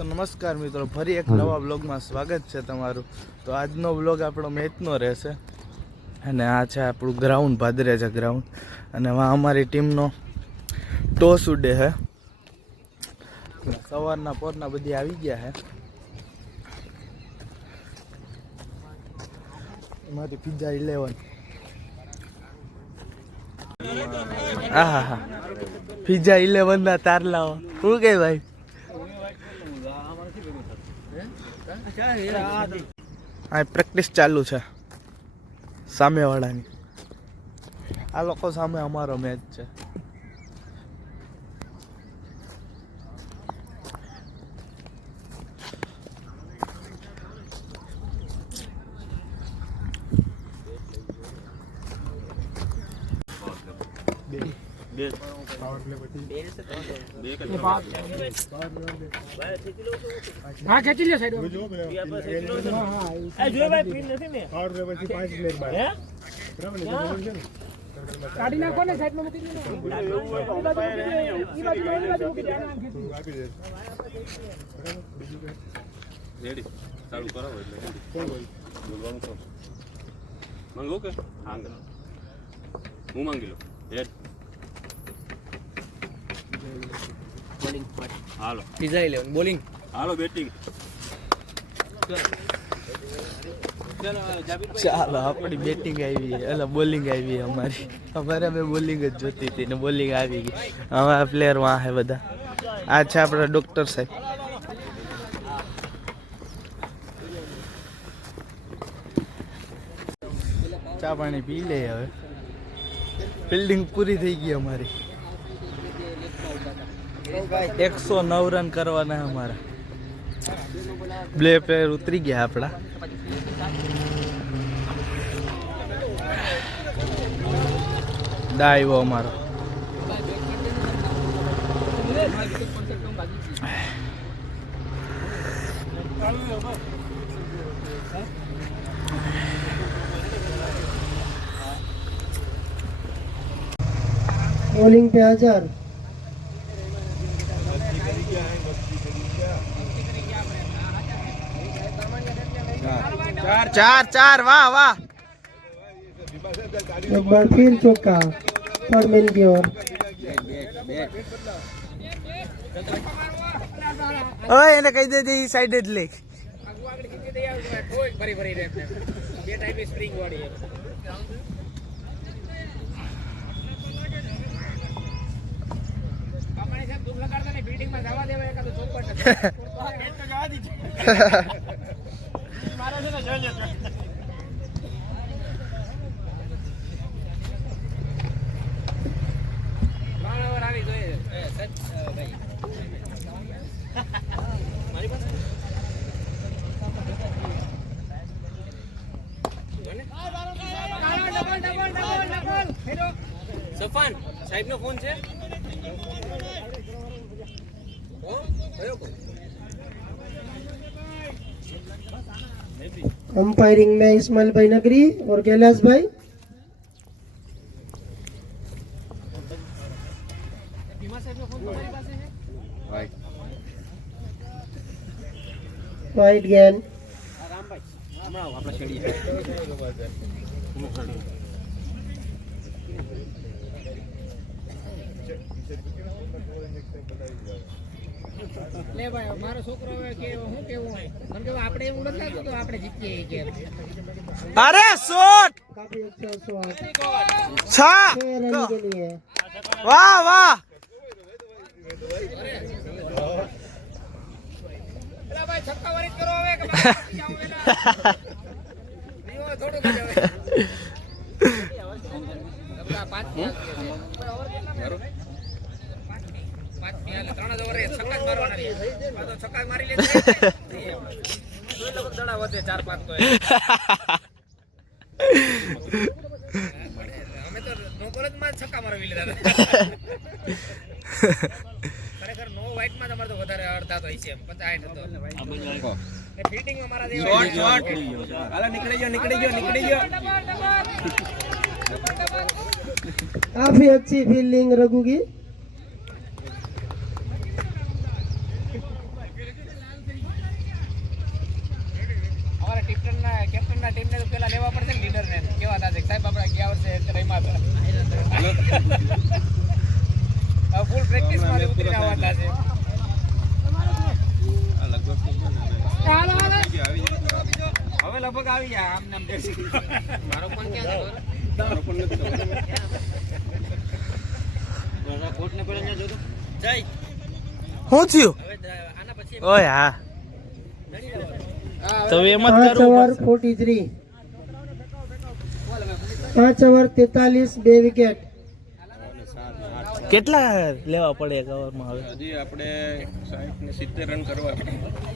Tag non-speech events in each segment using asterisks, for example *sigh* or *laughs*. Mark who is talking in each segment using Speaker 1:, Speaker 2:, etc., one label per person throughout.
Speaker 1: તો નમસ્કાર મિત્રો ફરી એક નવા બ્લોગમાં સ્વાગત છે તમારું. તો આજનો બ્લોગ આપણો મેચનો રહેશે. અને આ છે આપણું ગ્રાઉન્ડ ભાદરેજા ગ્રાઉન્ડ અને આ અમારી ટીમનો ટોસ ઉડે છે સવારના પોરના બધી આવી ગયા છે એમાંથી પિઝા ઇલેવન હા હા હા પિઝા ઇલેવનના તારલાઓ. શું કે ભાઈ? આ પ્રેક્ટિસ ચાલુ છે. સામેવાળાની. આ લોકો સામે અમારો મેચ છે.
Speaker 2: હા ખેંચી લે સાઈડ કાઢી નાખો ને સાઈડમાં મૂકી ને.
Speaker 3: રેડી. ચાલુ કરાવો એટલે બોલવાનું કહો માંગો કે? હું માંગી. લો હેડ હાલો.
Speaker 2: Pizza eleven bowling.
Speaker 3: હાલો બેટિંગ.
Speaker 1: ચાલો આપણી બેટિંગ આવી એટલે બોલિંગ આવી અમારી. અમારે અમે બોલિંગ જ જોતી હતી ને બોલિંગ આવી ગઈ. અમારા પ્લેયર વાં હે બધા. આ છે આપણા ડોક્ટર સાહેબ. ચા પાણી પી લે હવે. ફિલ્ડિંગ પૂરી થઈ ગઈ અમારી. એકસો નવ રન કરવાના અમારા. બ્લે પ્લેયર ઉતરી ગયા આપણા. ડાયવો અમારો.
Speaker 4: બોલિંગ पे હાજર
Speaker 1: ચાર ચાર વાહ વાહ
Speaker 4: एक बार फिर चौका थर्ड की ओर
Speaker 1: ઓય એને કહી દેજે ઈ સાઈડ જ લે
Speaker 2: ફરી ફરી રહે એમને. બે ટાઈપની સ્પ્રિંગ વાળી એમ. કમાણી સાહેબ દુઃખ લગાડતા નહીં, ફિલ્ડિંગમાં જવા દેવાય એકાદો ચોપટ જ. *laughs* બેટ તો જવા દીજે. *laughs* સફાન સાહેબ નો ફોન છે?
Speaker 4: अंपायरिंग में इसमाइल भाई नगरी और कैलाश भाई राइट गेन
Speaker 2: લે ભાઈ મારો છોકરો હવે કે હું કેવું મને કે આપણે એવું નથી લાગતું તો આપણે જીતીએ કે
Speaker 1: અરે શોટ! છા! વાહ વાહ!
Speaker 2: અરે ભાઈ છક્કા વારી કરો હવે કે થોડું *laughs* પાંચ ની હાલ છે. પાંચ ની હાલ, ત્રણ જ over એ છક્કા જ મારવાના છે. પાછો છક્કા જ મારી લે તો એ લગભગ દડા વધે ચાર પાંચ તો એ. અમે તો નો બોલ જ માં જ છક્કા મારવી લીધા હતા. ખરેખર નો white માં જ અમારે તો વધારે અડધા તો હશે એમ, પચાસ સાઠ હતો. ને fielding માં મારા જેવા
Speaker 4: काफी अच्छी फील्डिंग रघु की
Speaker 2: કેપ્ટનના કેપ્ટનના ટીમને તો પેલા લેવા પડશે ને લીડરને કેવા થશે? સાહેબ આપણે ગયા વર્ષે રમ્યા હતા. ફૂલ પ્રેક્ટિસમાં ઉતરીને
Speaker 3: ઉતરી આવવાના છે. હવે.
Speaker 2: લગભગ આવી જાય આમ નામ મારો પણ ક્યાં
Speaker 3: મારો પણ નથી
Speaker 2: કોટને જોતો. જય.
Speaker 1: હું થયું?
Speaker 2: હવે પછી
Speaker 1: ઓય હા. તો એમ જ
Speaker 4: પાંચ ઓવર ફોર્ટી થ્રી પાંચ ઓવર તેતાલીસ બે વિકેટ.
Speaker 1: કેટલા લેવા પડે એક ઓવરમાં હવે?
Speaker 3: હજી આપણે 60 ને સિત્તેર રન કરવા.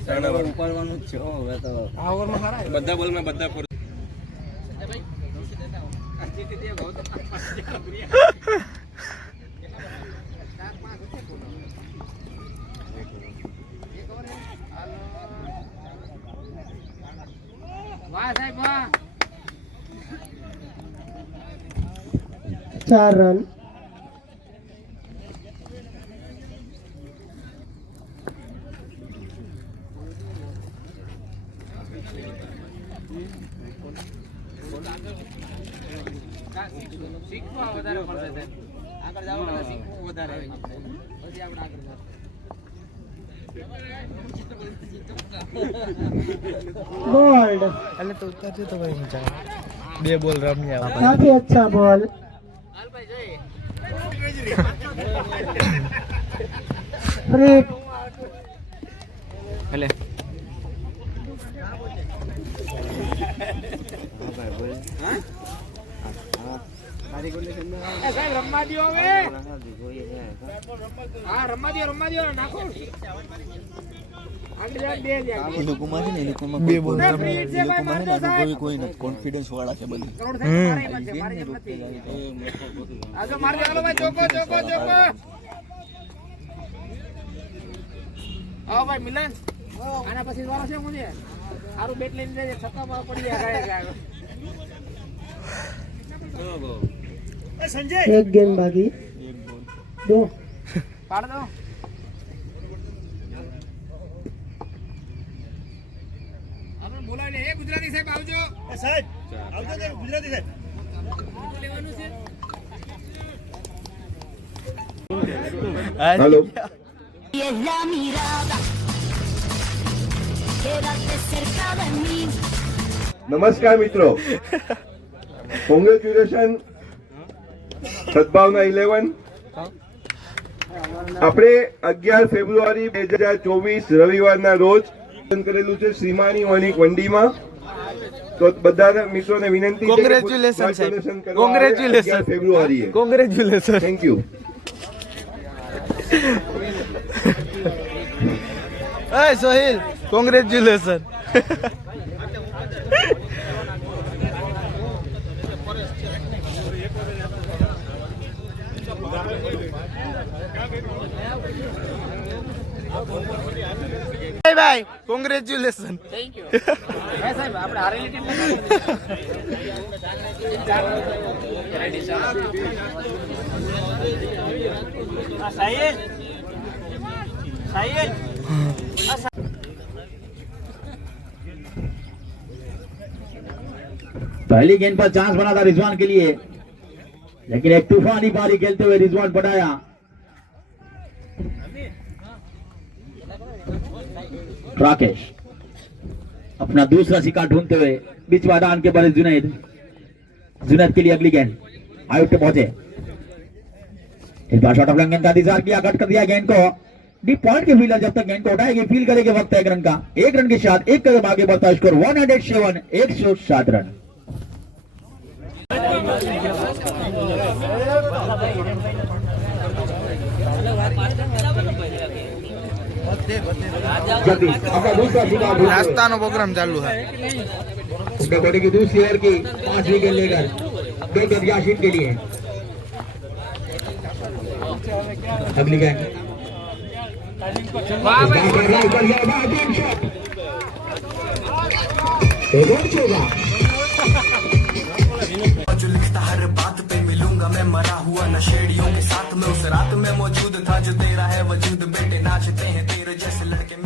Speaker 3: ત્રણ ઓવર
Speaker 2: ઉપાડવાનું જ છે હવે તો. આ ઓવરમાં સારા
Speaker 3: બધા બોલમાં બધા પર
Speaker 2: વાહ *laughs* સાહેબ વાહ
Speaker 4: ચાર રન
Speaker 2: શીખવા વધારે પડશે આગળ જવાનું શીખવું વધારે. પછી આપણે આગળ.
Speaker 4: બોલ્ડ.
Speaker 1: એટલે તો ઉતરજો તો ભાઈ મજા બે બોલ રમી
Speaker 4: આવા કાફી અચ્છા
Speaker 2: બોલ. પ્રીત. ભલે
Speaker 4: હા
Speaker 2: ભાઈ બોલ હા સાહેબ રમવા દ્યો હવે. હા રમવા દ્યો રમવા દ્યો નાખો. બે જ આગળ.
Speaker 1: બે બોલ.
Speaker 2: ના, free hit છે, ભાઈ, મારજો, સાહેબ.
Speaker 5: કોન્ફિડન્સ વાળા છે બધી.
Speaker 2: હાલો ભાઈ, ચોકો, ચોકો, ચોકો. આવો ભાઈ, મિલન. આના પછી વાળો છે મુજે સારું બેટ લઈને જાય છક્કામાં પડી જાય
Speaker 4: એક ગેમ બાકી. દો.
Speaker 2: પાડ. દો એ ગુજરાતી સાહેબ આવજો. સાહેબ આવજો સાહેબ ગુજરાતી સાહેબ. લેવાનું છે
Speaker 6: hello. es la mirada quédate cerca de mí
Speaker 7: નમસ્કાર મિત્રો. Congratulation *laughs* Sadbhavana eleven. આપણે અગિયાર ફેબ્રુઆરી બે હજાર ચોવીસ રવિવારના રોજ કરેલું છે શ્રીમાની વણિક વંડીમાં. તો બધા મિત્રોને વિનંતી કોંગ્રેચ્યુલેશન કે
Speaker 1: Congratulations,
Speaker 7: blood
Speaker 1: સાહેબ.
Speaker 7: donation કરવા આવે
Speaker 1: Congratulations.
Speaker 7: 11 ફેબ્રુઆરીએ.
Speaker 1: કોંગ્રેચ્યુલેશન
Speaker 7: થેન્ક યુ
Speaker 1: એ Sohil congratulation bye bye congratulation
Speaker 2: thank you hey *laughs* સાહેબ આપણે હારેલી ટીમ સાહેલ સાહેલ
Speaker 8: पहली गेंद पर चांस बना था रिजवान के लिए लेकिन एक तूफानी पारी खेलते हुए रिजवान पटाया राकेश, अपना दूसरा शिकार ढूंढते हुए बीच मैदान के बड़े जुनैद। जुनैद के लिए अगली गेंद। आयुक्त पे पहुँचे। इस बार शॉट ऑफ़ लंघन का इंतज़ार किया कट कर दिया गेंद को। डीप पॉइंट के फील्डर जब तक गेंद को उठाएगी फील करेंगे वक्त एक रन का। एक रन के साथ एक कदम आगे बढ़ता है स्कोर वन हंड्रेड सेवन एक सौ सात रन।
Speaker 1: नाश्ता नो प्रोग्राम चालू
Speaker 7: है। उनका की दूसरी ओवर की पाँच विकेट लेकर दो प्रत्याशी के लिए। अगली लिखता
Speaker 2: हर बात
Speaker 7: पे मिलूँगा मैं
Speaker 9: मरा हुआ नशेड़ियों के उस रात में मौजूद था जो तेरा है वजूद बेटे नाचते हैं तेरे जैसे लड़के